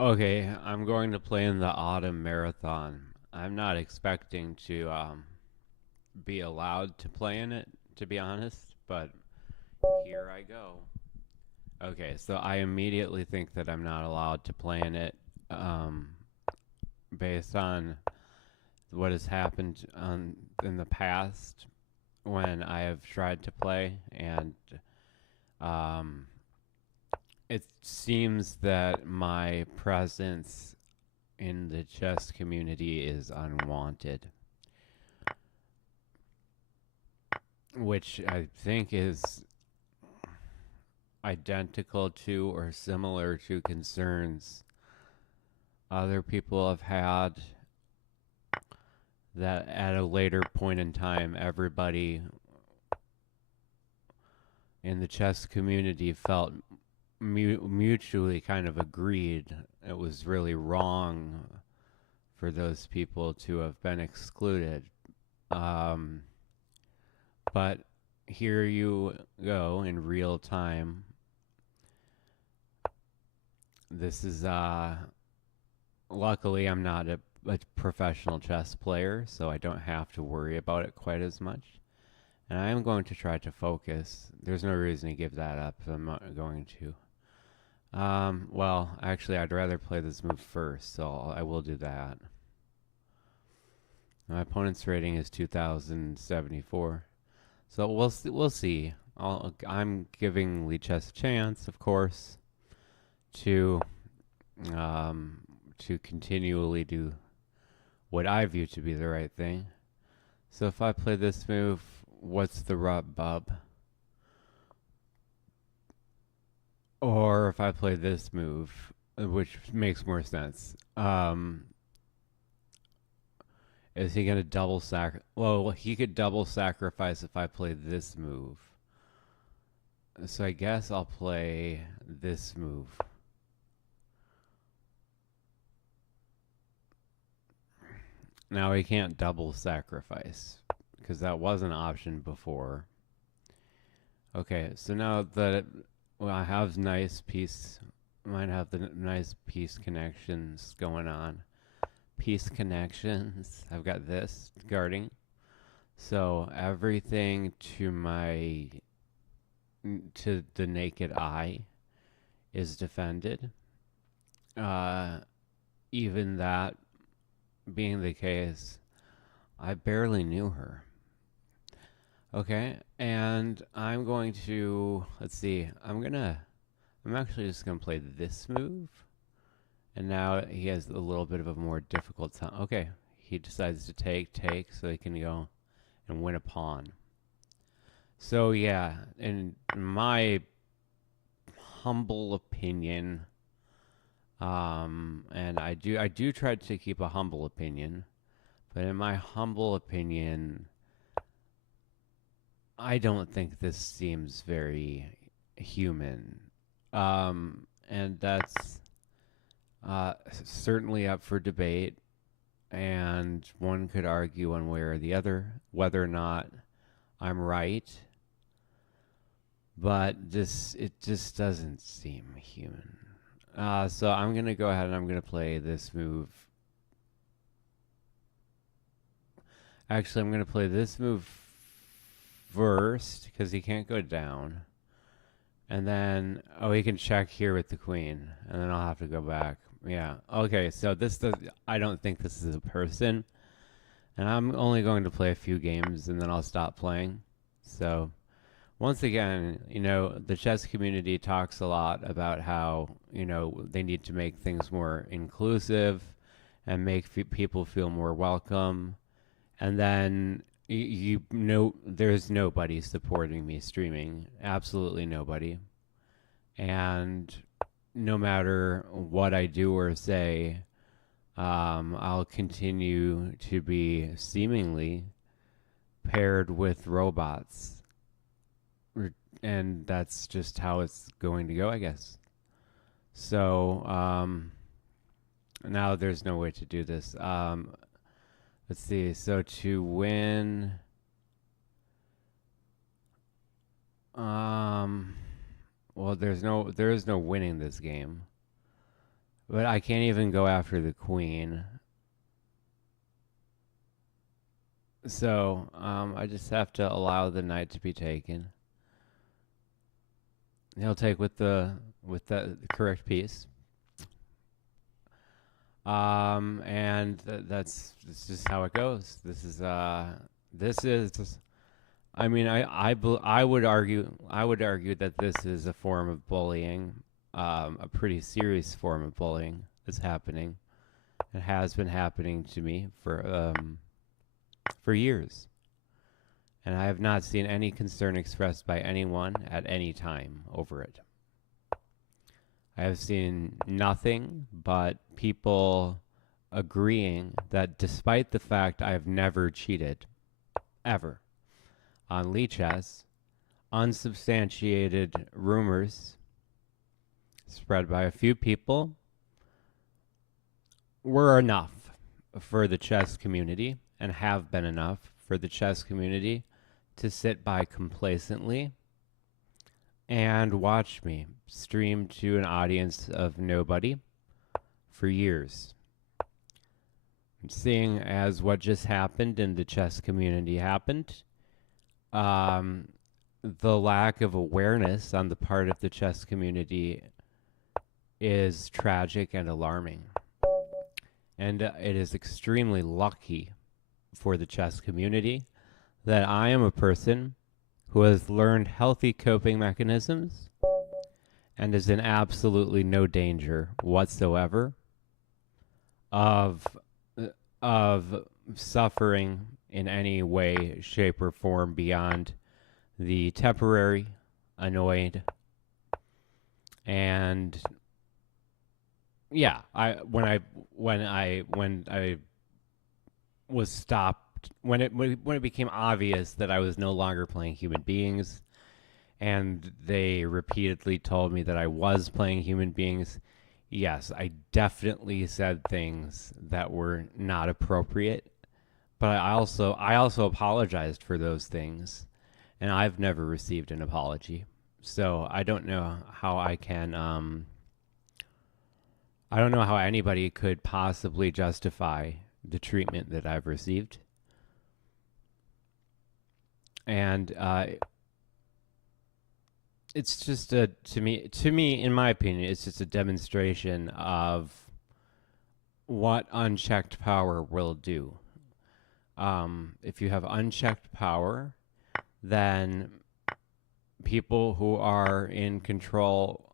Okay, I'm going to play in the autumn marathon. I'm not expecting to be allowed to play in it, to be honest, but here I go. Okay, so I immediately think that I'm not allowed to play in it um, based on what has happened in the past when I have tried to play, and um, it seems that my presence in the chess community is unwanted, which I think is identical to or similar to concerns other people have had, that at a later point in time, everybody in the chess community felt mutually kind of agreed it was really wrong for those people to have been excluded. Um, but here you go in real time. This is luckily I'm not a professional chess player, so I don't have to worry about it quite as much. And I am going to try to focus. There's no reason to give that up. I'm not going to. Well, actually, I'd rather play this move first, so I will do that. My opponent's rating is 2,074, so we'll see. I'm giving Lee Chess a chance, of course, to um, to continually do what I view to be the right thing. So if I play this move, what's the rub, bub? Or if I play this move, which makes more sense, is he going to double sac? Well, he could double sacrifice if I play this move. So I guess I'll play this move. Now he can't double sacrifice because that was an option before. Okay, so now that I have nice piece, might have the nice piece connections going on. Piece connections. I've got this guarding. So everything to the naked eye is defended. Uh, Even that being the case, I barely knew her. Okay, and I'm going to, let's see, I'm actually just going to play this move. And now he has a little bit of a more difficult time. Okay, he decides to take, so he can go and win a pawn. So yeah, in my humble opinion, and I do try to keep a humble opinion, but in my humble opinion, I don't think this seems very human. And that's certainly up for debate, and one could argue one way or the other whether or not I'm right, but it just doesn't seem human. So I'm gonna go ahead and I'm gonna play this move. Actually, I'm gonna play this move first because he can't go down, and then he can check here with the queen, and then I'll have to go back. Yeah. Okay. So this does. I don't think this is a person, and I'm only going to play a few games, and then I'll stop playing. So once again, the chess community talks a lot about how, they need to make things more inclusive and make people feel more welcome. And then, there's nobody supporting me streaming. Absolutely nobody. And no matter what I do or say, I'll continue to be seemingly paired with robots, and that's just how it's going to go, I guess. So now there's no way to do this. Let's see. So to win, well, there is no winning this game. But I can't even go after the queen. So I just have to allow the knight to be taken. He'll take with the correct piece. And that's just how it goes. This is I mean, I would argue that this is a form of bullying, a pretty serious form of bullying that's happening. It has been happening to me for years, and I have not seen any concern expressed by anyone at any time over it. I have seen nothing but people agreeing that despite the fact I have never cheated, ever, on Chess, unsubstantiated rumors spread by a few people were enough for the chess community, and have been enough for the chess community to sit by complacently and watch me stream to an audience of nobody for years. Seeing as what just happened in the chess community happened, the lack of awareness on the part of the chess community is tragic and alarming. And it is extremely lucky for the chess community that I am a person who has learned healthy coping mechanisms and is in absolutely no danger whatsoever of suffering in any way, shape, or form beyond the temporary, annoyed, and yeah, when I was stopped, when it became obvious that I was no longer playing human beings, and they repeatedly told me that I was playing human beings, yes, I definitely said things that were not appropriate, but I also apologized for those things, and I've never received an apology. So I don't know how I can I don't know how anybody could possibly justify the treatment that I've received. And it's just to me, in my opinion, it's just a demonstration of what unchecked power will do. If you have unchecked power, then people who are in control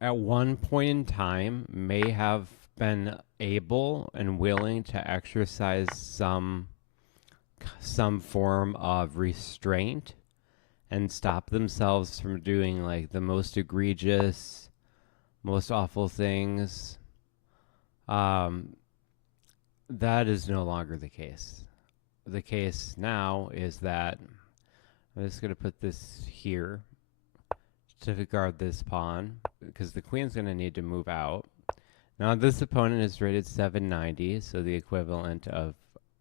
at one point in time may have been able and willing to exercise some form of restraint and stop themselves from doing like the most egregious, most awful things. That is no longer the case. The case now is that I'm just going to put this here to guard this pawn, because the queen's going to need to move out. Now, this opponent is rated 790, so the equivalent of,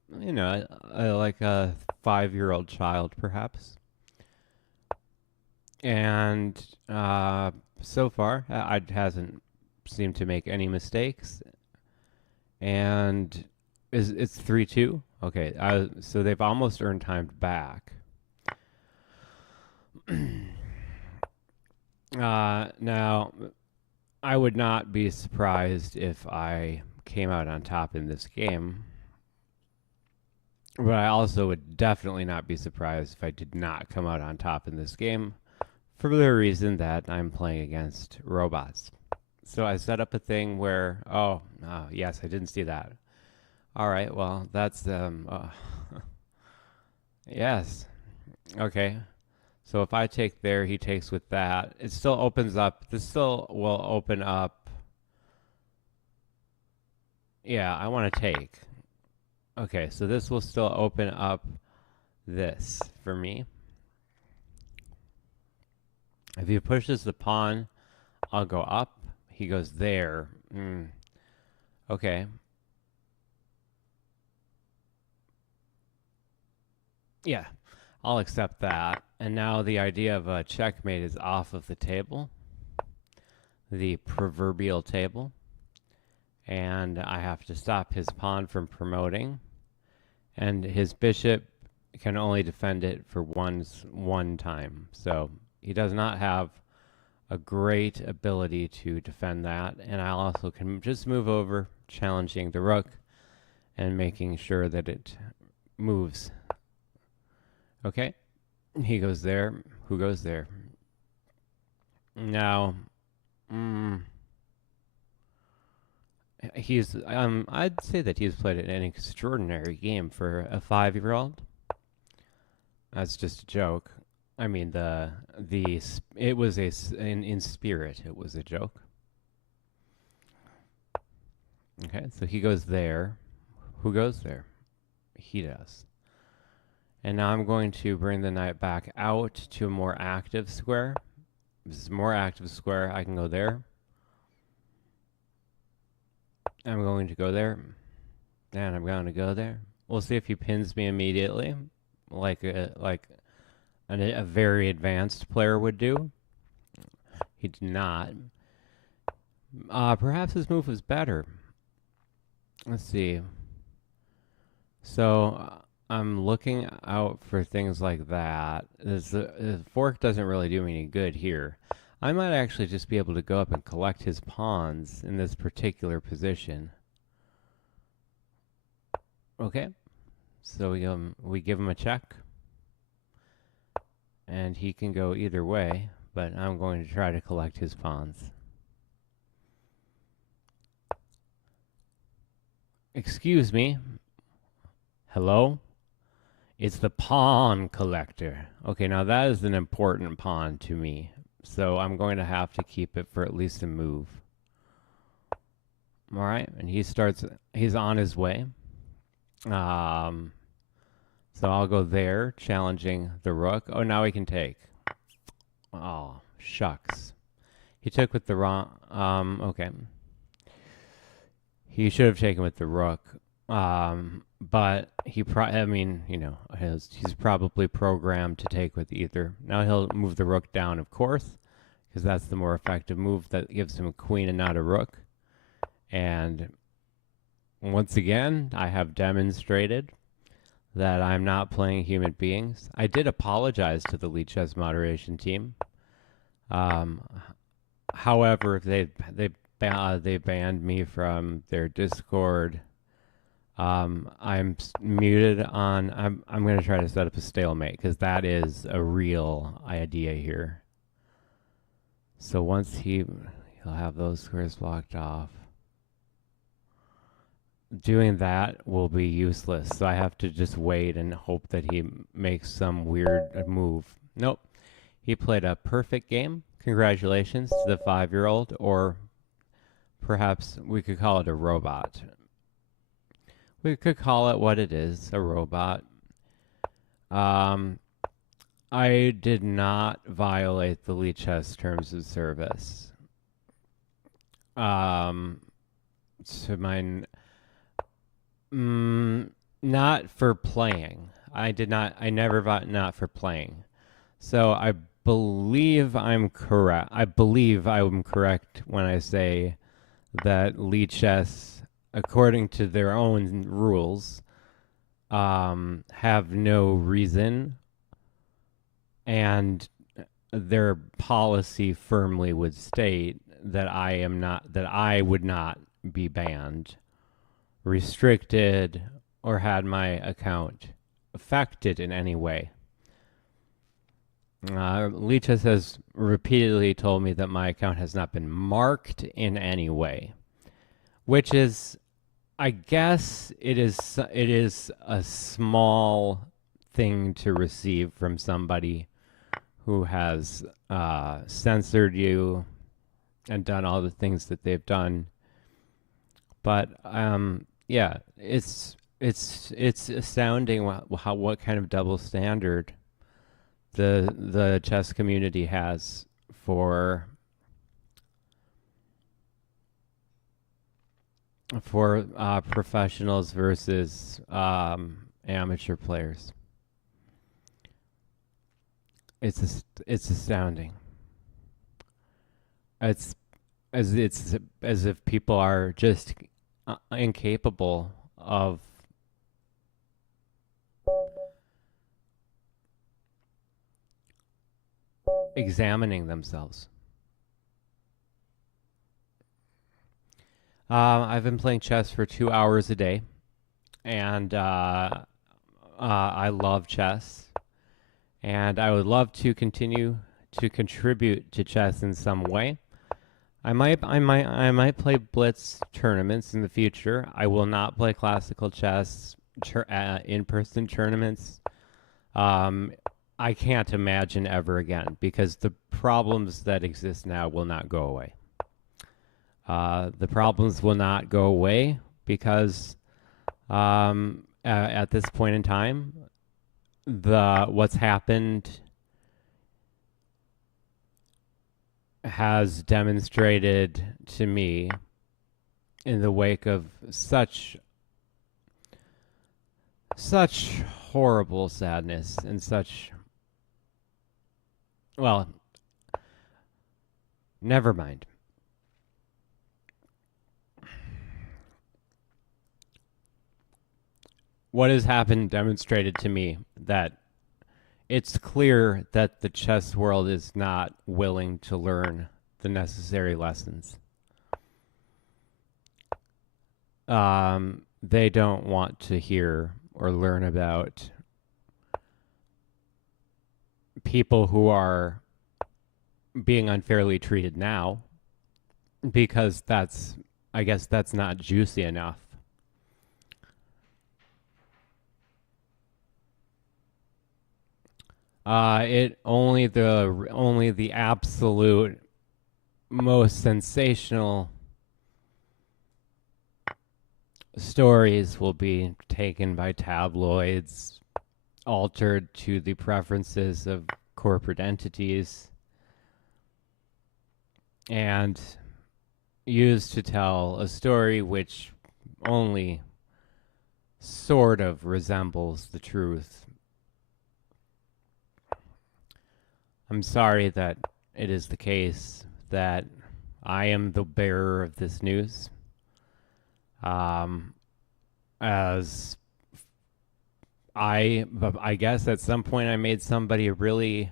like a 5-year-old child, perhaps. And so far, I hasn't seemed to make any mistakes. And it's 3-2. Okay, so they've almost earned time back. Now, I would not be surprised if I came out on top in this game, but I also would definitely not be surprised if I did not come out on top in this game, for the reason that I'm playing against robots. So I set up a thing where, yes, I didn't see that. All right, well, that's, yes, okay. So if I take there, he takes with that. It still opens up. This still will open up. Yeah, I want to take. Okay, so this will still open up this for me. If he pushes the pawn, I'll go up. He goes there. Okay. Yeah. I'll accept that. And now the idea of a checkmate is off of the table. the proverbial table, and I have to stop his pawn from promoting, and his bishop can only defend it for one time. So he does not have a great ability to defend that, and I also can just move over, challenging the rook and making sure that it moves. Okay, he goes there. Who goes there? Now, I'd say that he's played an extraordinary game for a 5-year-old. That's just a joke. I mean, it was in spirit, it was a joke. Okay, so he goes there. Who goes there? He does. And now I'm going to bring the knight back out to a more active square. This is a more active square. I can go there. I'm going to go there. And I'm going to go there. We'll see if he pins me immediately, like a very advanced player would do. He did not. Perhaps his move was better. Let's see. So I'm looking out for things like that. The fork doesn't really do me any good here. I might actually just be able to go up and collect his pawns in this particular position. Okay. So we give him a check. And he can go either way, but I'm going to try to collect his pawns. Excuse me. Hello? It's the pawn collector. Okay, now that is an important pawn to me, so I'm going to have to keep it for at least a move. All right, and he's on his way. So I'll go there, challenging the rook. Oh, now he can take. Oh, shucks. He took with the wrong... okay. He should have taken with the rook. But he's probably programmed to take with either. Now he'll move the rook down, of course, because that's the more effective move that gives him a queen and not a rook. And once again, I have demonstrated that I'm not playing human beings. I did apologize to the Lead Chess moderation team. However, they banned me from their Discord. I'm muted on. I'm going to try to set up a stalemate because that is a real idea here. So once he'll have those squares blocked off. Doing that will be useless, so I have to just wait and hope that he makes some weird move. Nope. He played a perfect game. Congratulations to the 5-year-old, or perhaps we could call it a robot. We could call it what it is, a robot. I did not violate the Lead Chess terms of service. Not for playing. I never not for playing. So I believe I'm correct. I believe I'm correct when I say that Lead Chess, according to their own rules, have no reason, and their policy firmly would state that I would not be banned, restricted, or had my account affected in any way. Lead Chess has repeatedly told me that my account has not been marked in any way, which is, I guess, it is a small thing to receive from somebody who has censored you and done all the things that they've done. But yeah, it's astounding what kind of double standard the chess community has for professionals versus amateur players. It's astounding. It's as if people are just incapable of examining themselves. I've been playing chess for 2 hours a day, and I love chess, and I would love to continue to contribute to chess in some way. I might play blitz tournaments in the future. I will not play classical chess in-person tournaments. I can't imagine ever again because the problems that exist now will not go away. The problems will not go away because at this point in time, what's happened has demonstrated to me in the wake of such horrible sadness and such, well, never mind. What has happened demonstrated to me that it's clear that the chess world is not willing to learn the necessary lessons. They don't want to hear or learn about people who are being unfairly treated now because I guess that's not juicy enough. It only the absolute most sensational stories will be taken by tabloids, altered to the preferences of corporate entities, and used to tell a story which only sort of resembles the truth. I'm sorry that it is the case that I am the bearer of this news. As I guess at some point I made somebody really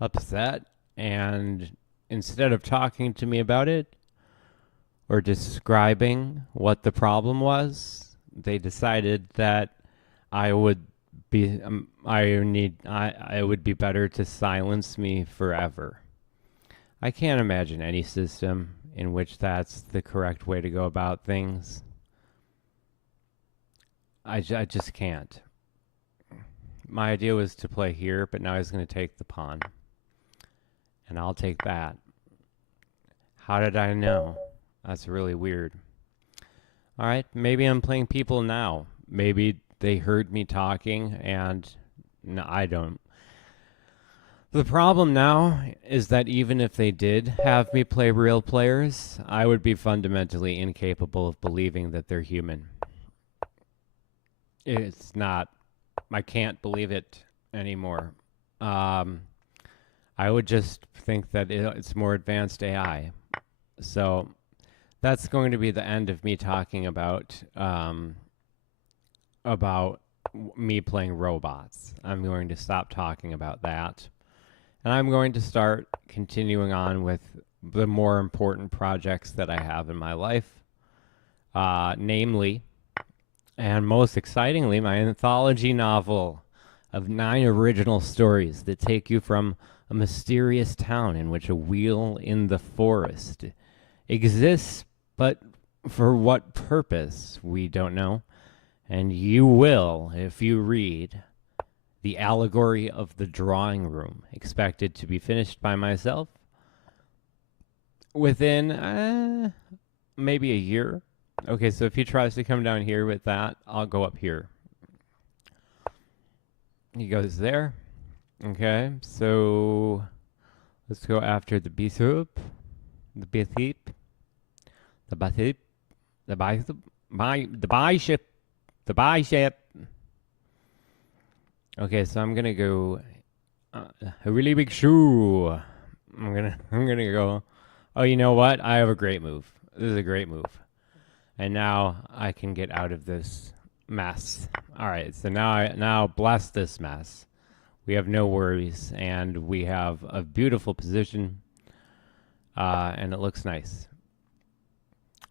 upset, and instead of talking to me about it or describing what the problem was, they decided that I would be it would be better to silence me forever. I can't imagine any system in which that's the correct way to go about things. I just can't. My idea was to play here, but now he's going to take the pawn. And I'll take that. How did I know? That's really weird. All right, maybe I'm playing people now. Maybe they heard me talking, and no, I don't. The problem now is that even if they did have me play real players, I would be fundamentally incapable of believing that they're human. It's not. I can't believe it anymore. I would just think that it's more advanced AI. So that's going to be the end of me talking about me playing robots. I'm going to stop talking about that. And I'm going to start continuing on with the more important projects that I have in my life. Namely, and most excitingly, my anthology novel of 9 original stories that take you from a mysterious town in which a wheel in the forest exists, but for what purpose, we don't know. And you will, if you read The Allegory of the Drawing Room, expected to be finished by myself within maybe a year. Okay, so if he tries to come down here with that, I'll go up here. He goes there. Okay, so let's go after the bishop, the bishop, the bishop, the bishop, the bishop, the bishop. Okay, so I'm gonna go a really big shoe. I'm gonna go Oh, you know what? I have a great move. This is a great move. And now I can get out of this mess. All right, so now bless this mess. We have no worries, and we have a beautiful position, and it looks nice.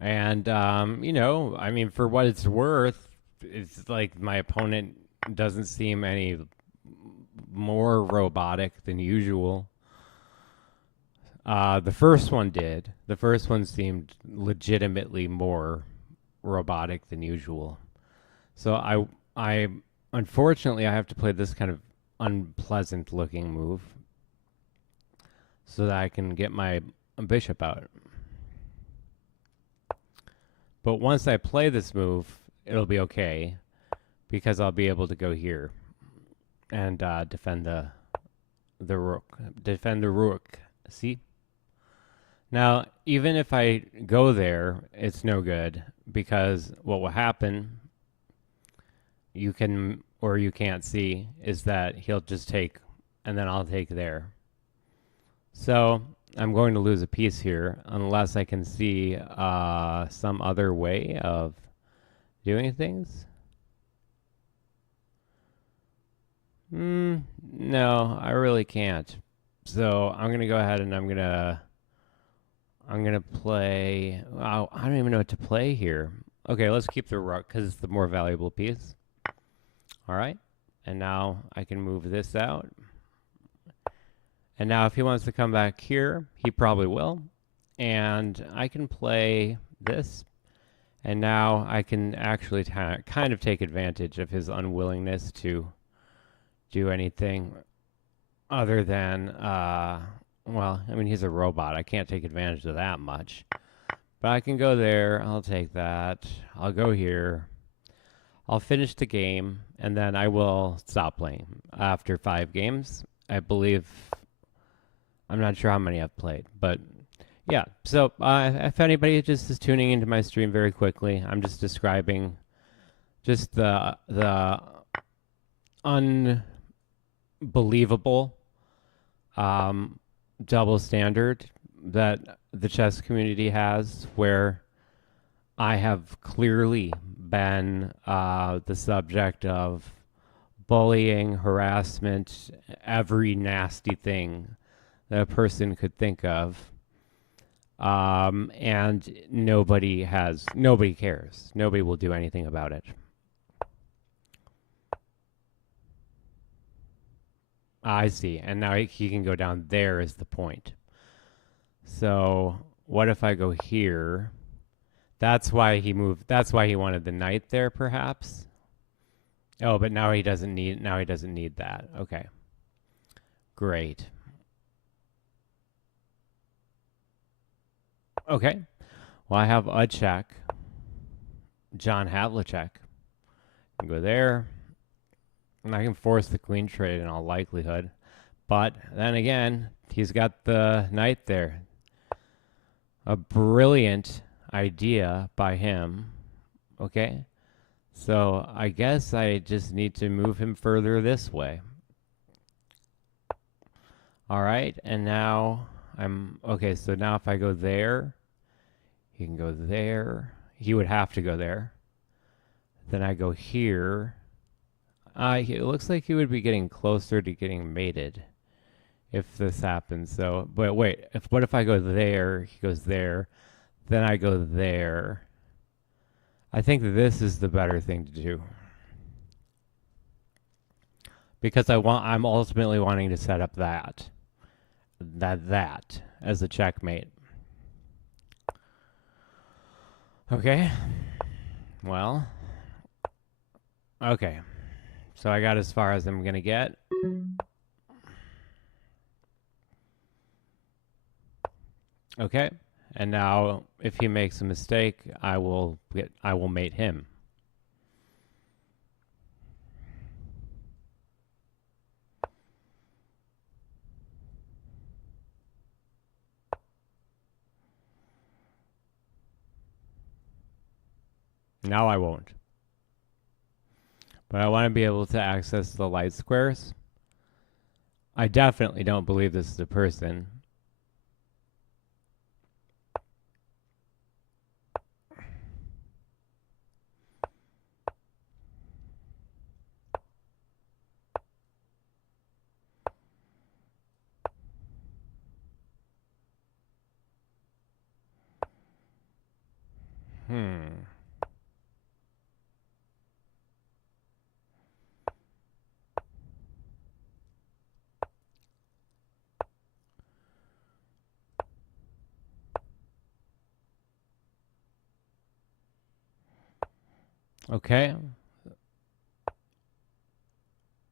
And you know, I mean, for what it's worth, it's like my opponent doesn't seem any more robotic than usual. The first one did. The first one seemed legitimately more robotic than usual. So I unfortunately I have to play this kind of unpleasant looking move so that I can get my bishop out. But once I play this move, it'll be okay because I'll be able to go here and defend the rook. Defend the rook. See? Now, even if I go there, it's no good because what will happen, you can or you can't see, is that he'll just take and then I'll take there. So I'm going to lose a piece here unless I can see some other way of doing things. No, I really can't. So I'm gonna go ahead and I'm gonna play. Oh, I don't even know what to play here. Okay, let's keep the rook because it's the more valuable piece. All right, and now I can move this out. And now if he wants to come back here, he probably will. And I can play this. And now I can actually kind of take advantage of his unwillingness to do anything other than, well, I mean, he's a robot. I can't take advantage of that much. But I can go there. I'll take that. I'll go here. I'll finish the game, and then I will stop playing after 5 games. I believe, I'm not sure how many I've played, but yeah. So if anybody just is tuning into my stream very quickly, I'm just describing just the unbelievable double standard that the chess community has, where I have clearly been the subject of bullying, harassment, every nasty thing that a person could think of. And nobody cares. Nobody will do anything about it. I see. And now he can go down there is the point. So what if I go here? That's why he moved. That's why he wanted the knight there, perhaps. Oh, but now he doesn't need that. Okay. Great. Okay. Well, I have a check. John Havlicek. I can go there. And I can force the queen trade in all likelihood. But then again, he's got the knight there. A brilliant idea by him. Okay. So I guess I just need to move him further this way. All right. And now okay. So now if I go there, he can go there. He would have to go there. Then I go here. It looks like he would be getting closer to getting mated if this happens. So, but wait, what if I go there? He goes there. Then I go there. I think this is the better thing to do because I'm ultimately wanting to set up that as a checkmate. Okay. Well. Okay. So I got as far as I'm going to get. Okay. And now if he makes a mistake, I will mate him. Now I won't. But I want to be able to access the light squares. I definitely don't believe this is a person. Okay.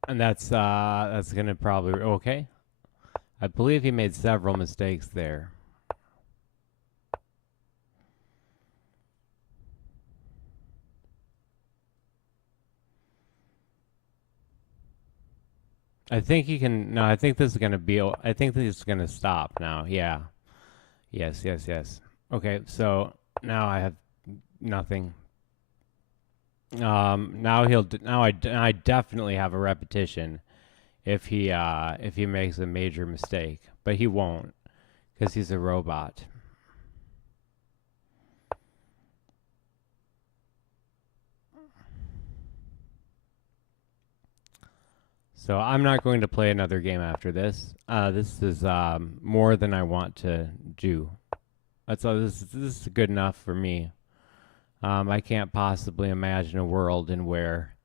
And that's gonna probably okay. I believe he made several mistakes there. I think he can. No, I think this is gonna be. I think this is gonna stop now. Yeah. Yes. Yes. Yes. Okay. So now I have nothing. Now he'll. Now I definitely have a repetition if he makes a major mistake, but he won't because he's a robot. So I'm not going to play another game after this. This is more than I want to do. That's all. This is good enough for me. I can't possibly imagine a world in where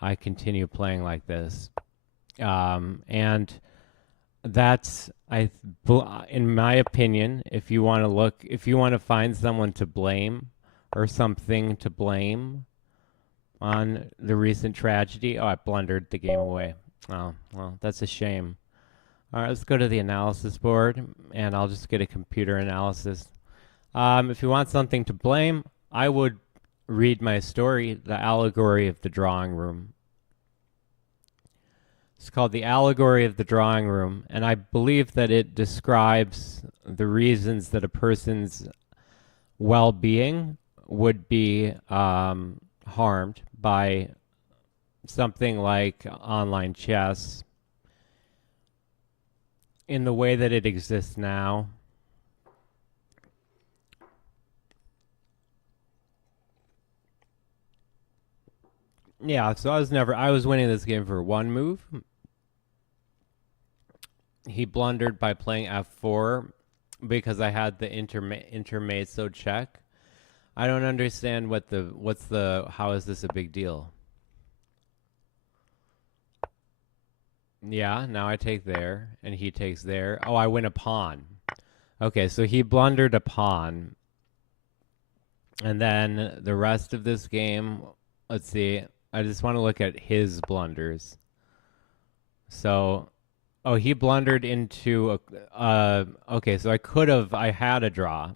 I continue playing like this. And that's in my opinion, if you want to find someone to blame or something to blame on the recent tragedy. Oh, I blundered the game away. Oh, well, that's a shame. All right, let's go to the analysis board, and I'll just get a computer analysis. If you want something to blame, I would read my story, The Allegory of the Drawing Room. It's called The Allegory of the Drawing Room, and I believe that it describes the reasons that a person's well-being would be harmed by something like online chess in the way that it exists now. Yeah, so I was winning this game for one move. He blundered by playing f4 because I had the intermezzo check. I don't understand how is this a big deal? Yeah, now I take there, and he takes there. Oh, I win a pawn. Okay, so he blundered a pawn. And then the rest of this game, let's see. I just want to look at his blunders. So, oh, he blundered into okay, so I had a draw,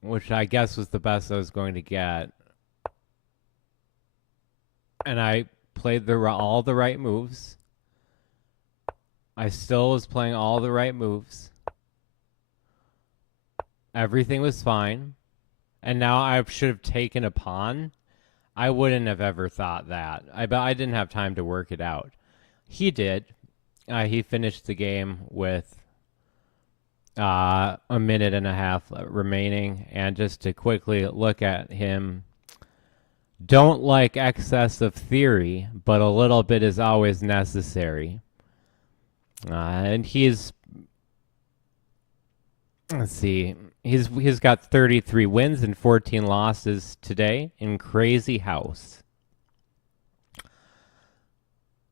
which I guess was the best I was going to get. And I played all the right moves. I still was playing all the right moves. Everything was fine. And now I should have taken a pawn. I wouldn't have ever thought that. I didn't have time to work it out. He did. He finished the game with a minute and a half remaining. And just to quickly look at him, don't like excess of theory, but a little bit is always necessary. And let's see, he's got 33 wins and 14 losses today in Crazy House.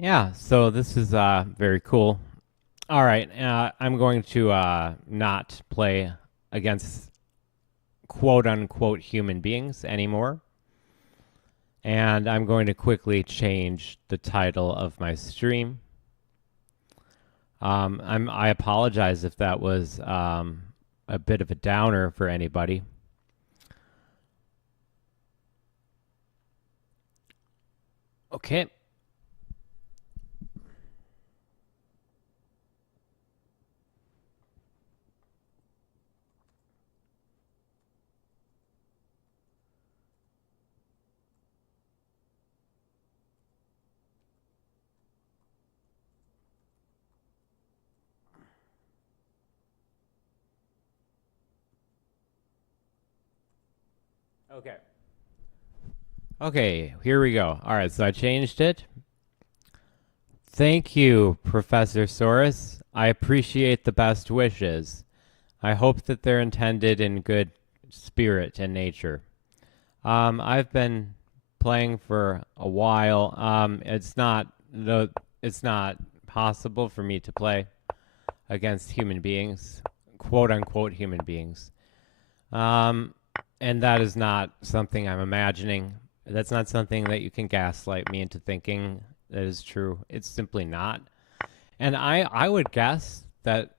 Yeah, so this is very cool. All right, I'm going to not play against quote-unquote human beings anymore. And I'm going to quickly change the title of my stream. I apologize if that was a bit of a downer for anybody. Okay. Okay. Okay, here we go. All right, so I changed it. Thank you, Professor Soros. I appreciate the best wishes. I hope that they're intended in good spirit and nature. I've been playing for a while. It's not possible for me to play against human beings, quote unquote human beings. And that is not something I'm imagining. That's not something that you can gaslight me into thinking that is true. It's simply not. And I would guess that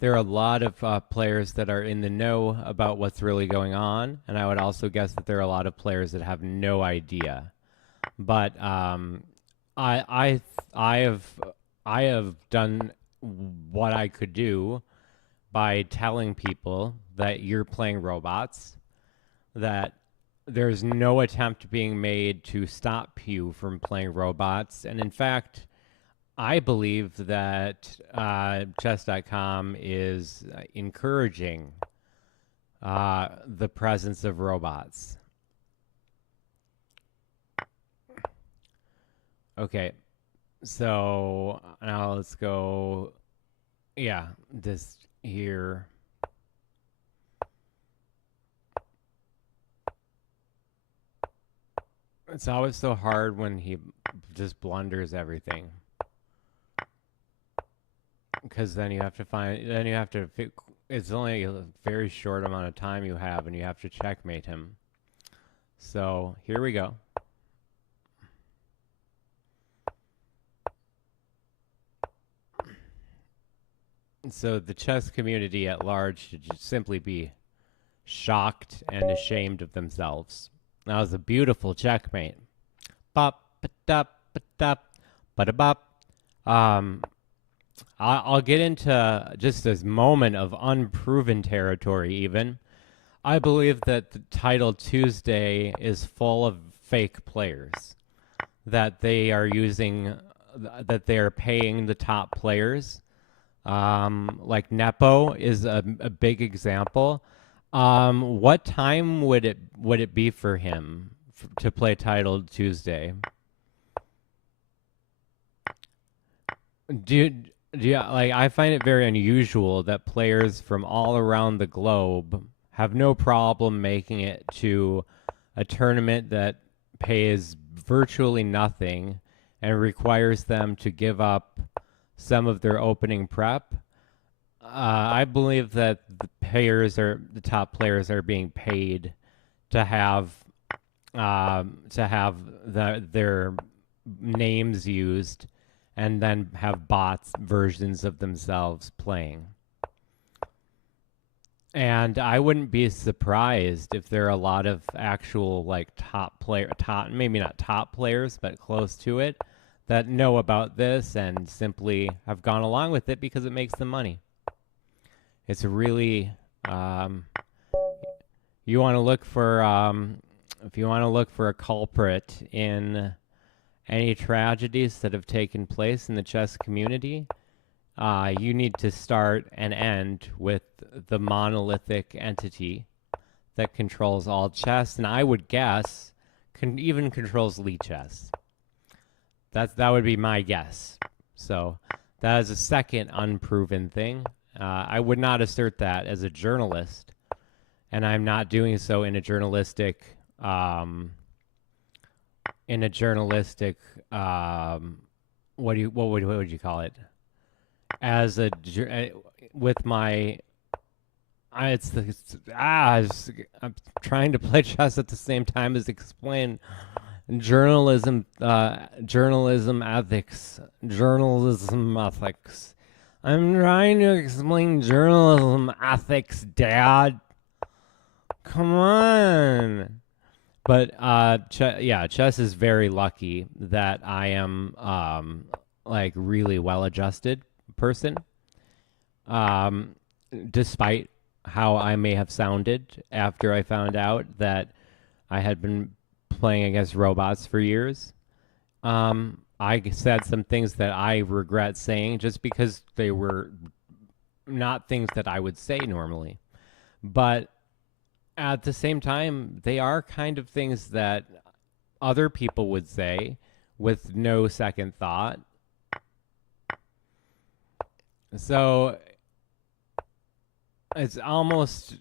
there are a lot of players that are in the know about what's really going on, and I would also guess that there are a lot of players that have no idea. But I have done what I could do by telling people that you're playing robots, that there's no attempt being made to stop you from playing robots, and in fact, I believe that chess.com is encouraging the presence of robots. Okay, so now let's go, this here. It's always so hard when he just blunders everything. Because then you have to it's only a very short amount of time you have, and you have to checkmate him. So here we go. So the chess community at large should just simply be shocked and ashamed of themselves. That was a beautiful checkmate. Bop, ba-dup, ba-dup, ba-da-bop. I'll get into just this moment of unproven territory even. I believe that the title Tuesday is full of fake players, that they are paying the top players. Like Nepo is a big example. What time would it be for him to play titled Tuesday? I find it very unusual that players from all around the globe have no problem making it to a tournament that pays virtually nothing and requires them to give up some of their opening prep. I believe that the top players are being paid to have their names used, and then have bots versions of themselves playing. And I wouldn't be surprised if there are a lot of actual maybe not top players, but close to it, that know about this and simply have gone along with it because it makes them money. It's really, you want to look for, if you want to look for a culprit in any tragedies that have taken place in the chess community, you need to start and end with the monolithic entity that controls all chess, and I would guess even controls Lichess. That would be my guess. So that is a second unproven thing. I would not assert that as a journalist, and I'm not doing so in a journalistic what would you call it? As a with my I'm trying to play chess at the same time as explain journalism ethics. I'm trying to explain journalism ethics, Dad. Come on. But chess is very lucky that I am really well-adjusted person. Despite how I may have sounded after I found out that I had been playing against robots for years. I said some things that I regret saying just because they were not things that I would say normally. But at the same time, they are kind of things that other people would say with no second thought. So It's almost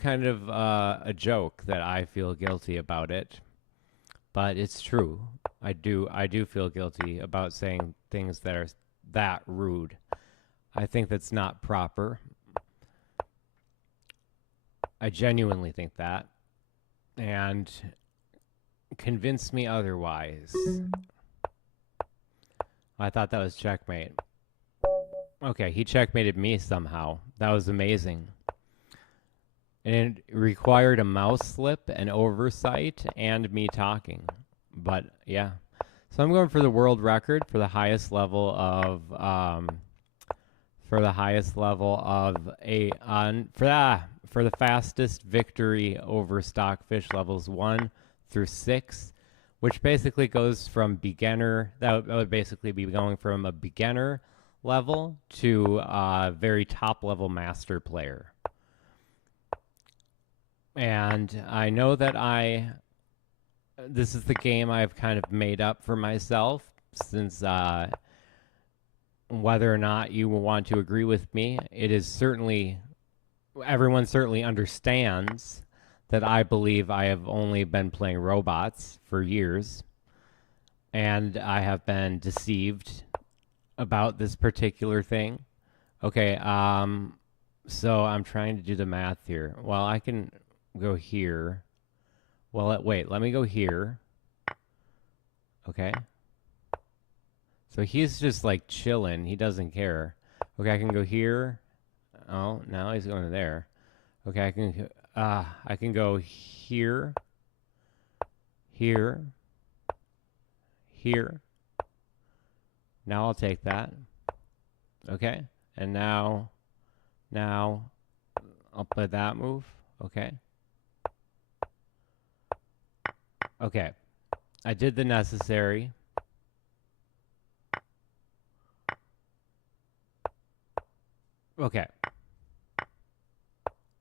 kind of a joke that I feel guilty about it, but it's true. I do feel guilty about saying things that are that rude. I think that's not proper. I genuinely think that, and convince me otherwise. I thought that was checkmate. Okay, he checkmated me somehow. That was amazing. And it required a mouse slip, an oversight, and me talking. But yeah. So I'm going for the world record for the highest level of for the fastest victory over Stockfish levels 1 through 6, which basically goes from beginner. That would basically be going from a beginner level to a very top level master player. And I know that this is the game I've kind of made up for myself, since whether or not you will want to agree with me, it is certainly, everyone certainly understands that I believe I have only been playing robots for years, and I have been deceived about this particular thing. Okay, so I'm trying to do the math here. Well, I can go here. Well, wait, let me go here. Okay. So he's just like chilling. He doesn't care. Okay, I can go here. Oh, now he's going there. Okay, I can go here, here, here. Now I'll take that. Okay, and now I'll play that move. Okay. Okay, I did the necessary. Okay.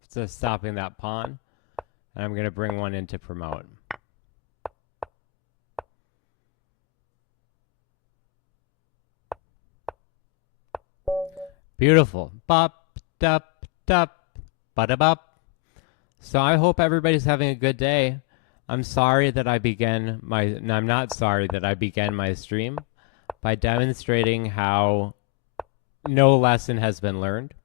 So stopping that pawn, and I'm going to bring one in to promote. Beautiful. Bop, dup, dup, ba-da-bop. So I hope everybody's having a good day. I'm not sorry that I began my stream by demonstrating how no lesson has been learned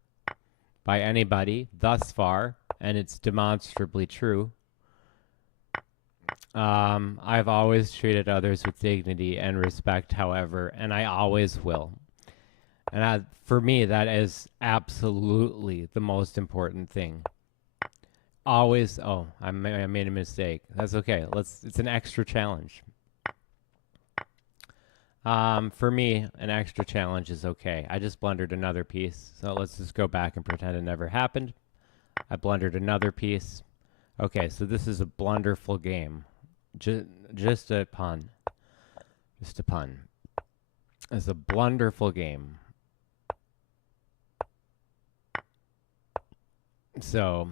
by anybody thus far, and it's demonstrably true. I've always treated others with dignity and respect, however, and I always will. And for me, that is absolutely the most important thing. Always. Oh, I made a mistake. That's okay. It's an extra challenge. For me, an extra challenge is okay. I just blundered another piece, so let's just go back and pretend it never happened. I blundered another piece. Okay, so this is a blunderful game. Just a pun. Just a pun. It's a blunderful game. So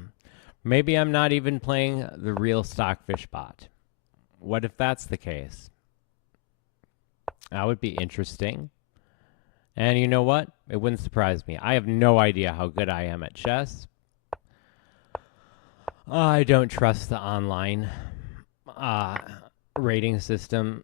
maybe I'm not even playing the real Stockfish bot. What if that's the case? That would be interesting. And you know what? It wouldn't surprise me. I have no idea how good I am at chess. I don't trust the online rating system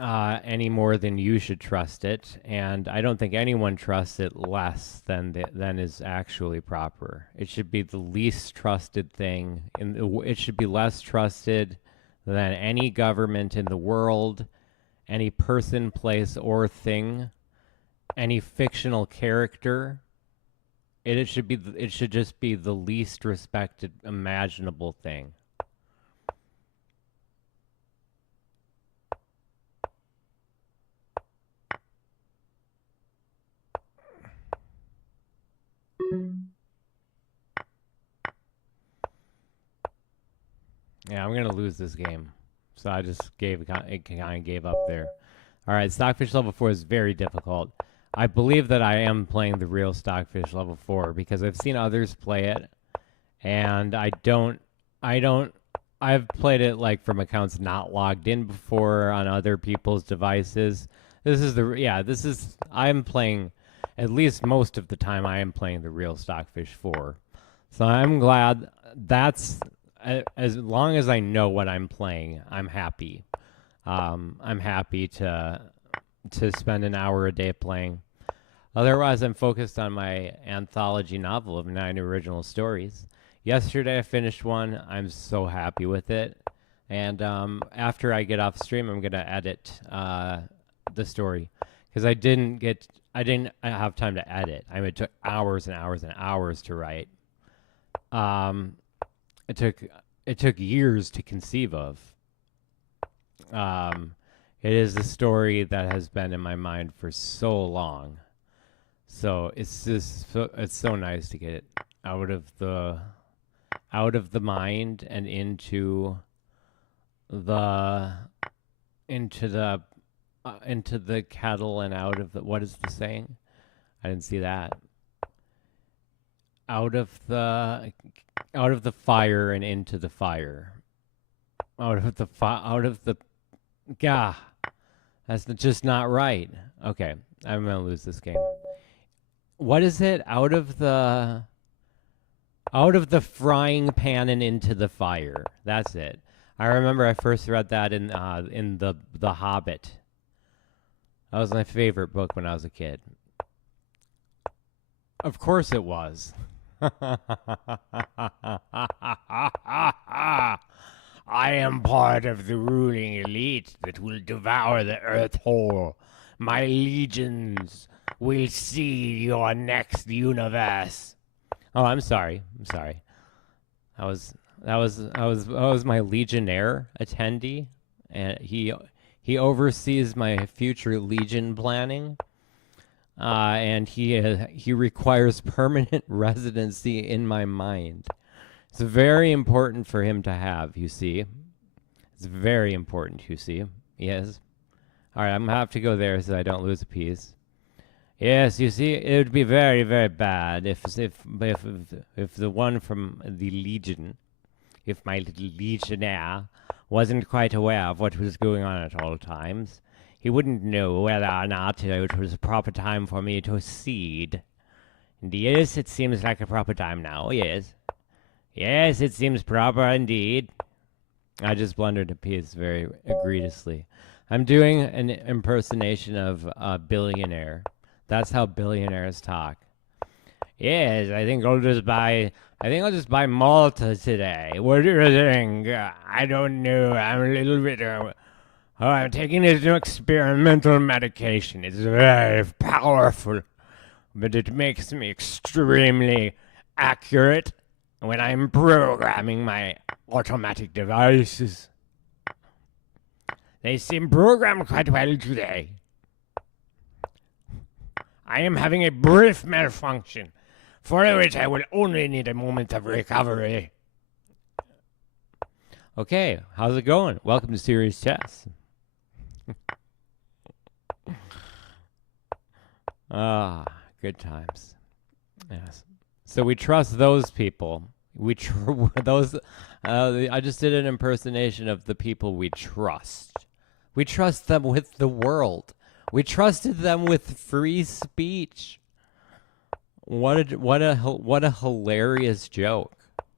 any more than you should trust it, and I don't think anyone trusts it less than is actually proper. It should be the least trusted thing. It should be less trusted than any government in the world, any person, place, or thing, any fictional character. It should just be the least respected imaginable thing. Yeah, I'm gonna lose this game, so I just kind of gave up there. All right, Stockfish level 4 is very difficult. I believe that I am playing the real Stockfish level 4 because I've seen others play it, and I've played it like from accounts not logged in before on other people's devices. I'm playing at least most of the time I am playing the real Stockfish 4. So I'm glad that's, as long as I know what I'm playing, I'm happy. I'm happy to spend an hour a day playing. Otherwise, I'm focused on my anthology novel of 9 original stories. Yesterday, I finished one. I'm so happy with it. And after I get off stream, I'm gonna edit the story because I didn't have time to edit. I mean, it took hours and hours and hours to write. It took years to conceive of. It is a story that has been in my mind for so long. So it's so nice to get it out of the mind and into the kettle and out of the, what is the saying? I didn't see that. Out of the fire and into the fire. Gah. That's just not right. Okay, I'm gonna lose this game. What is it? Out of the frying pan and into the fire. That's it. I remember I first read that in the Hobbit. That was my favorite book when I was a kid. Of course it was. I am part of the ruling elite that will devour the earth whole. My legions will see your next universe. Oh, I'm sorry. That was my legionnaire attendee, and he oversees my future legion planning. And he requires permanent residency in my mind. It's very important for him to have, you see. It's very important, you see. Yes. All right, I'm going to have to go there so I don't lose a piece. Yes, you see, it would be very, very bad if the one from the Legion, if my little legionnaire wasn't quite aware of what was going on at all times. He wouldn't know whether or not it was a proper time for me to cede. And yes, it seems like a proper time now, yes. Yes, it seems proper indeed. I just blundered a piece very egregiously. I'm doing an impersonation of a billionaire. That's how billionaires talk. Yes, I think I'll just buy Malta today. What do you think? I don't know. I'm a little bit... I'm taking this experimental medication. It's very powerful, but it makes me extremely accurate when I'm programming my automatic devices. They seem programmed quite well today. I am having a brief malfunction, for which I will only need a moment of recovery. Okay, how's it going? Welcome to Serious Chess. Good times. Yes. So we trust those people. I just did an impersonation of the people we trust. We trust them with the world. We trusted them with free speech. What a hilarious joke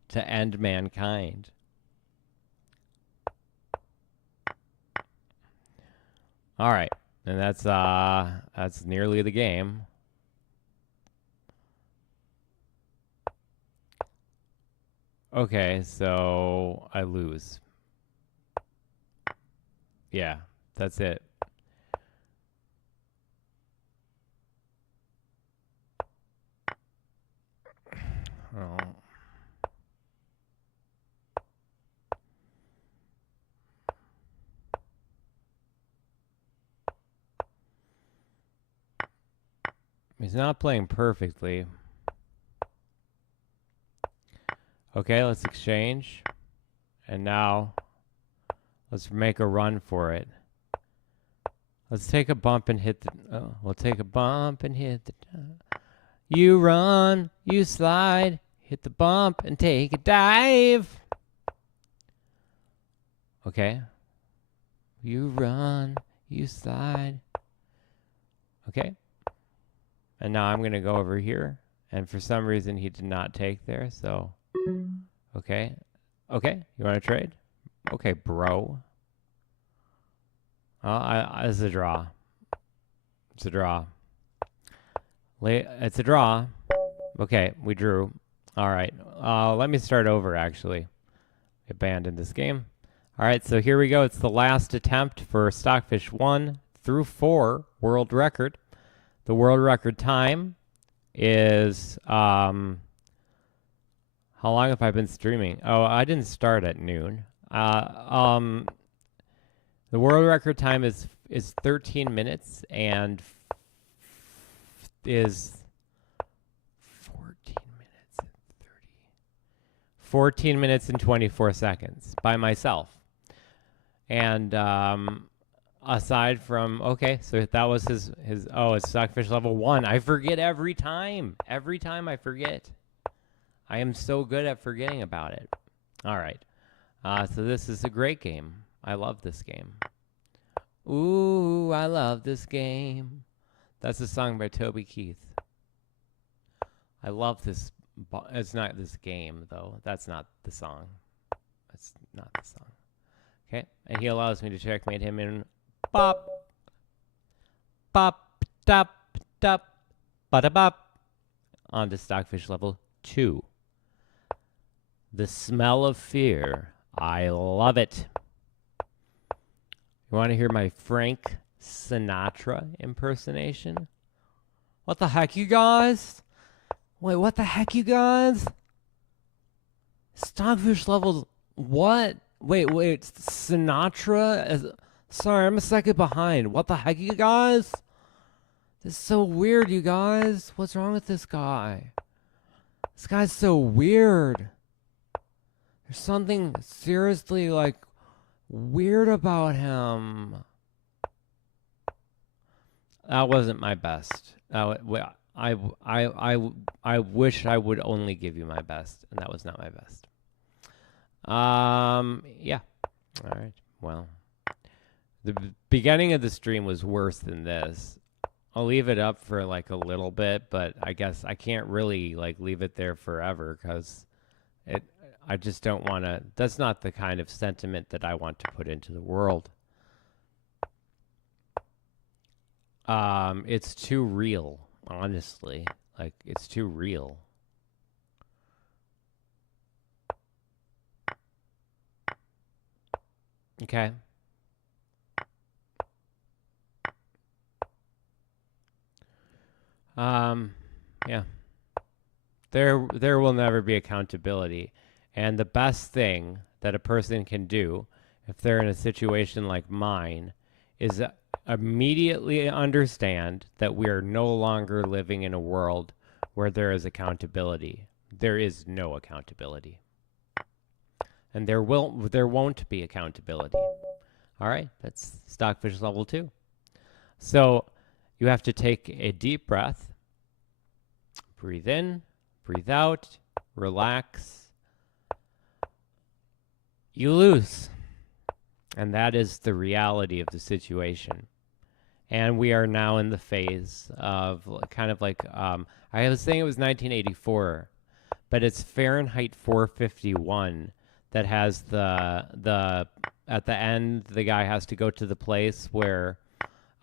to end mankind. All right, and that's nearly the game. Okay, so I lose. Yeah, that's it. Oh. He's not playing perfectly. Okay, let's exchange. And now, let's make a run for it. Let's take a bump and hit the... Oh, we'll take a bump and hit the... You run, you slide, hit the bump and take a dive. Okay. You run, you slide. Okay. And now I'm going to go over here. And for some reason, he did not take there. So, okay. Okay, you want to trade? Okay, bro. It's a draw. It's a draw. It's a draw. Okay, we drew. All right. Let me start over, actually. Abandon this game. All right, so here we go. It's the last attempt for Stockfish 1 through 4 world record. The world record time is, how long have I been streaming? Oh, I didn't start at noon. The world record time is 13 minutes and is 14 minutes and 24 seconds by myself. And aside from, okay, so that was his it's Stockfish level 1. I forget every time. Every time I forget. I am so good at forgetting about it. All right. So this is a great game. I love this game. Ooh, I love this game. That's a song by Toby Keith. I love this. It's not this game, though. That's not the song. That's not the song. Okay, and he allows me to checkmate him in bop, bop, tap, tap, bada bop, on to Stockfish level 2. The smell of fear. I love it. You want to hear my Frank Sinatra impersonation? What the heck, you guys? Wait, what the heck, you guys? Stockfish level what? Wait, Sinatra? Sorry, I'm a second behind. What the heck, you guys? This is so weird, you guys. What's wrong with this guy? This guy's so weird. There's something seriously, like, weird about him. That wasn't my best. I wish I would only give you my best, and that was not my best. Yeah. All right. Well, the beginning of the stream was worse than this. I'll leave it up for like a little bit, but I guess I can't really like leave it there forever because I just don't want to. That's not the kind of sentiment that I want to put into the world. It's too real, honestly. Like, it's too real. Okay. Yeah. There will never be accountability. And the best thing that a person can do if they're in a situation like mine is immediately understand that we are no longer living in a world where there is accountability. There is no accountability. And there won't be accountability. All right, that's Stockfish level 2. So you have to take a deep breath, breathe in, breathe out, relax. You lose. And that is the reality of the situation. And we are now in the phase of kind of like, I was saying it was 1984, but it's Fahrenheit 451 that has the at the end, the guy has to go to the place where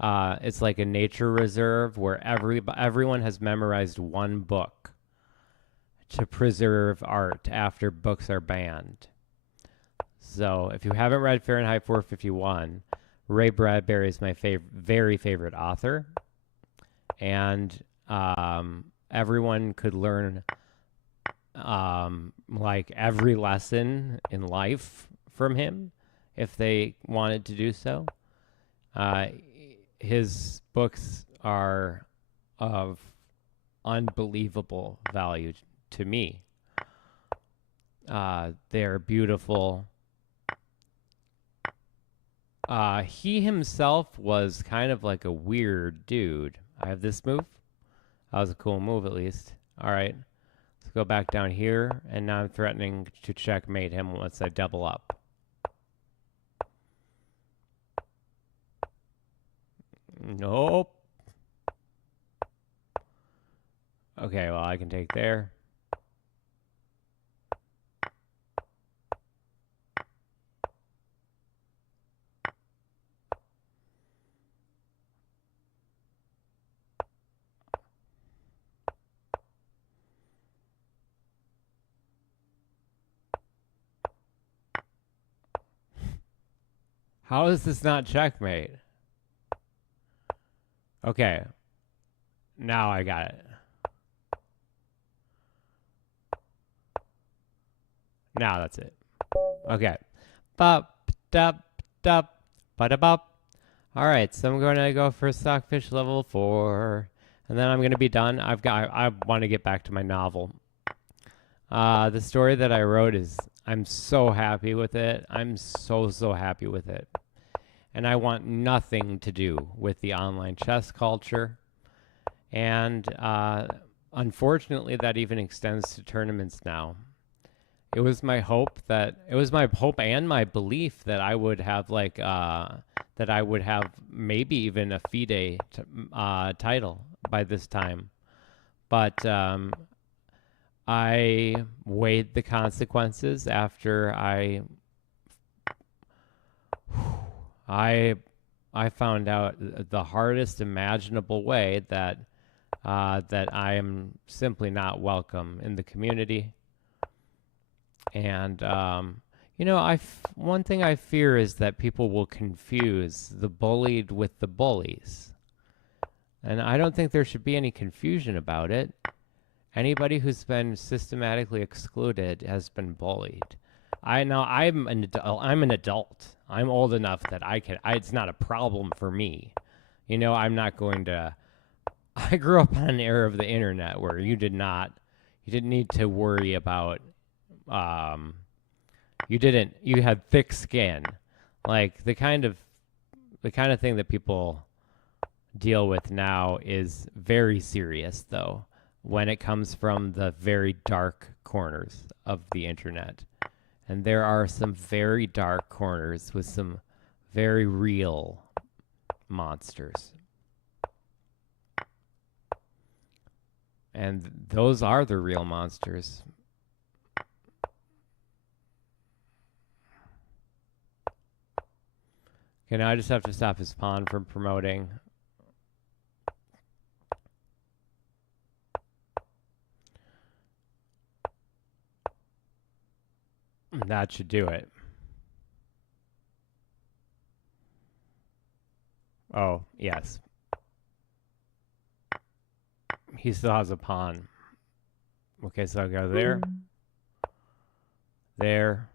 it's like a nature reserve where everyone has memorized one book to preserve art after books are banned. So if you haven't read Fahrenheit 451, Ray Bradbury is my very favorite author. And everyone could learn like every lesson in life from him if they wanted to do so. His books are of unbelievable value to me. They're beautiful. He himself was kind of like a weird dude. I have this move. That was a cool move, at least. All right. Let's go back down here, and now I'm threatening to checkmate him once I double up. Nope. Okay, well, I can take there. How is this not checkmate? Okay. Now I got it. Now that's it. Okay. Bop, dop, dop, ba-da-bop. All right, so I'm going to go for Stockfish level 4, and then I'm going to be done. I want to get back to my novel. The story that I wrote I'm so happy with it. I'm so happy with it. And I want nothing to do with the online chess culture. And unfortunately, that even extends to tournaments now. It was my hope and my belief that I would have maybe even a FIDE title by this time. But I weighed the consequences after I found out the hardest imaginable way that I am simply not welcome in the community. And one thing I fear is that people will confuse the bullied with the bullies. And I don't think there should be any confusion about it. Anybody who's been systematically excluded has been bullied. I'm an adult. I'm old enough that it's not a problem for me. I'm not going to. I grew up on an era of the internet where you didn't need to worry about. You had thick skin. Like the kind of thing that people deal with now is very serious, though, when it comes from the very dark corners of the internet. And there are some very dark corners with some very real monsters. And those are the real monsters. Okay, now I just have to stop his pawn from promoting. That should do it. Oh, yes. He still has a pawn. Okay, so I'll go there. There.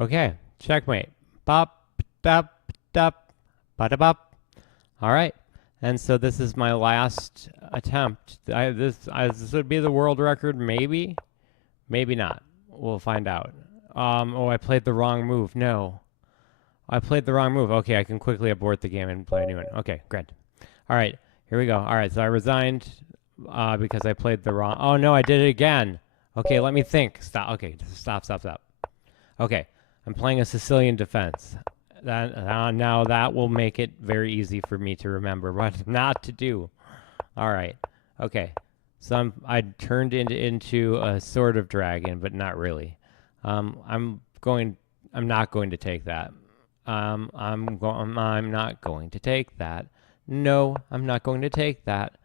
Okay, checkmate. Bop, dop, dop, ba-da-bop. All right, and so this is my last attempt. This would be the world record, maybe, maybe not. We'll find out. Oh, I played the wrong move. No, I played the wrong move. Okay, I can quickly abort the game and play a new one. Okay, great. All right, here we go. All right, so I resigned because I played the wrong. Oh no, I did it again. Okay, let me think. Stop. Okay, stop. Okay. I'm playing a Sicilian defense. Now that will make it very easy for me to remember what not to do. All right. Okay. So I turned into a sort of dragon, but not really. I'm not going to take that. I'm not going to take that. No, I'm not going to take that.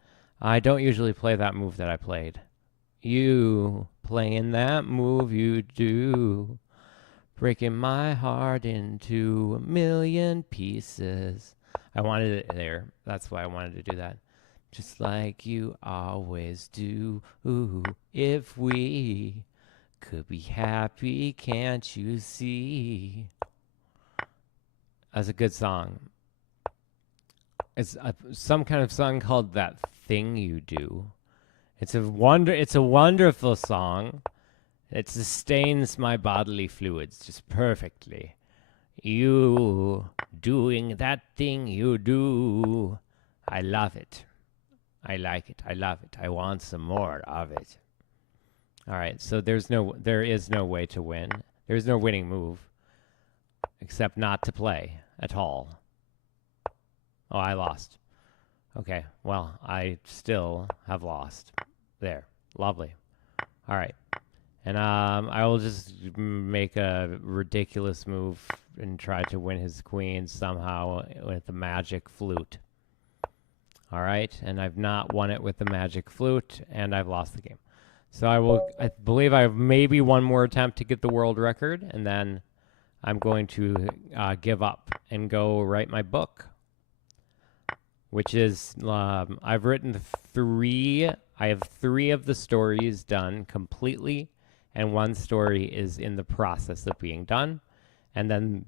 I don't usually play that move that I played. You playing that move, you do. Breaking my heart into a million pieces. I wanted it there. That's why I wanted to do that. Just like you always do. Ooh, if we could be happy, can't you see? That's a good song. It's some kind of song called That Thing You Do. It's a wonderful song. It sustains my bodily fluids just perfectly. You doing that thing you do. I love it. I like it. I love it. I want some more of it. All right, so there is no way to win. There's no winning move except not to play at all. Oh, I lost. Okay, well, I still have lost. There. Lovely. All right. And I will just make a ridiculous move and try to win his queen somehow with the magic flute. All right, and I've not won it with the magic flute, and I've lost the game. So I believe I have maybe one more attempt to get the world record, and then I'm going to give up and go write my book, which is, I've written 3, I have 3 of the stories done completely, and 1 story is in the process of being done. And then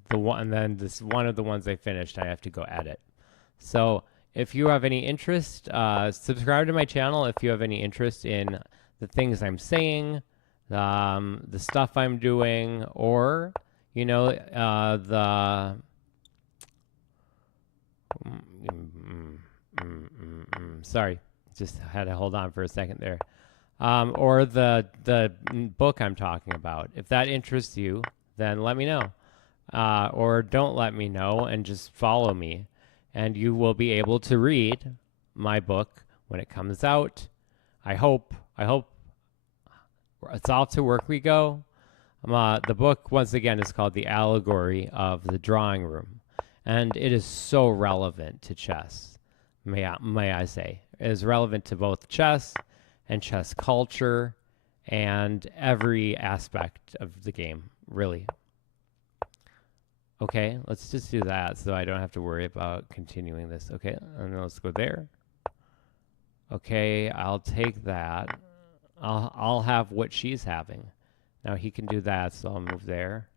this one of the ones I finished, I have to go edit. So if you have any interest, subscribe to my channel if you have any interest in the things I'm saying, the stuff I'm doing, or, you know, sorry, just had to hold on for a second there. Or the book I'm talking about. If that interests you, then let me know. Or don't let me know and just follow me. And you will be able to read my book when it comes out. I hope it's off to work we go. The book, once again, is called The Allegory of the Drawing Room. And it is so relevant to chess, may I say. It is relevant to both chess and chess culture and every aspect of the game, really. Okay, let's just do that so I don't have to worry about continuing this. Okay, and then let's go there. Okay, I'll take that. I'll have what she's having. Now he can do that, so I'll move there.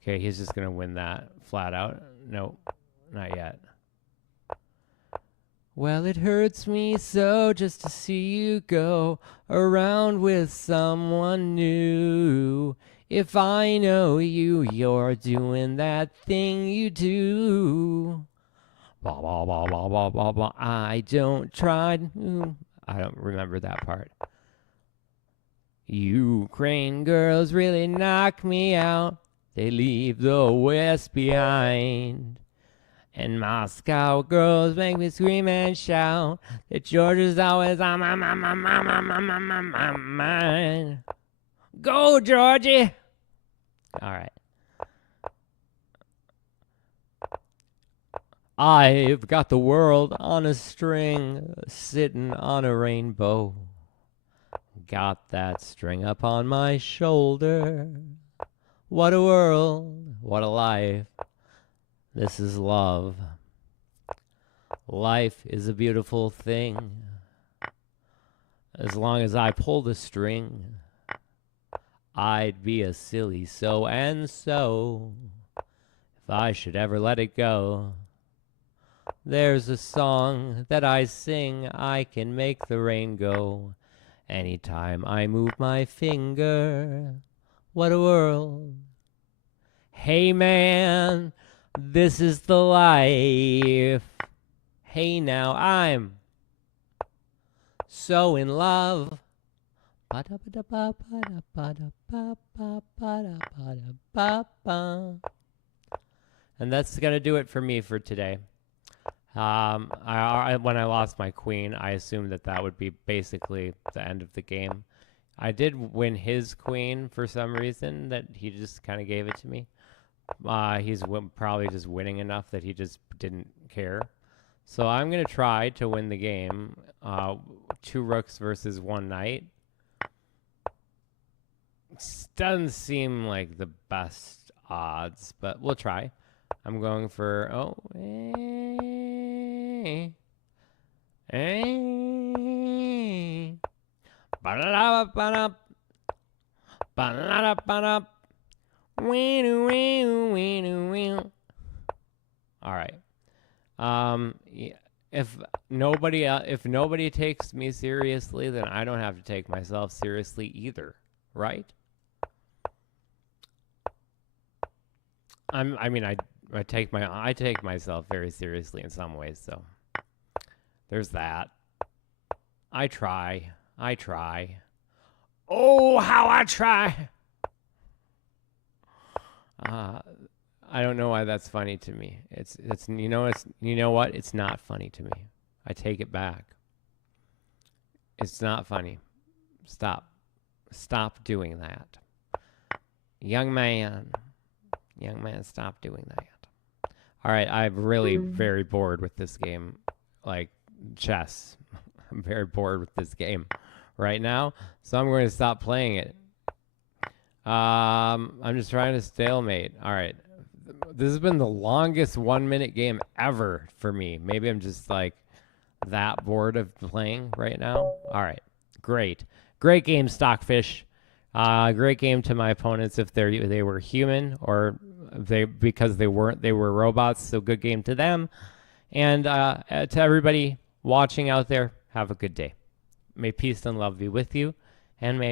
Okay, he's just going to win that flat out. Nope, not yet. Well, it hurts me so just to see you go around with someone new. If I know you, you're doing that thing you do. Blah, blah, blah, blah, blah, blah, blah. I don't try to... I don't remember that part. Ukraine girls really knock me out. They leave the West behind. And Moscow girls make me scream and shout that Georgia's always on my mind. Go, Georgie! All right. I've got the world on a string, sitting on a rainbow. Got that string up on my shoulder. What a world, what a life. This is love. Life is a beautiful thing. As long as I pull the string, I'd be a silly so and so if I should ever let it go. There's a song that I sing, I can make the rain go anytime I move my finger. What a world. Hey man, this is the life. Hey now, I'm so in love. And that's going to do it for me for today. When I lost my queen, I assumed that would be basically the end of the game. I did win his queen for some reason, that he just kind of gave it to me. He's probably just winning enough that he just didn't care. So I'm going to try to win the game. 2 rooks versus 1 knight. Doesn't seem like the best odds, but we'll try. I'm going for, all right. If nobody takes me seriously, then I don't have to take myself seriously either, right? I take myself very seriously in some ways, so there's that. I try. I try. Oh, how I try. I don't know why that's funny to me. It's you know what? It's not funny to me. I take it back. It's not funny. Stop. Stop doing that. Young man, stop doing that. All right, I'm really very bored with this game, like chess. I'm very bored with this game right now, so I'm going to stop playing it. I'm just trying to stalemate. All right, this has been the longest 1 minute game ever for me. Maybe I'm just like that bored of playing right now. All right, great game, Stockfish. Great game to my opponents if they were human, or because they weren't, they were robots. So good game to them, and to everybody watching out there, have a good day. May peace and love be with you, and may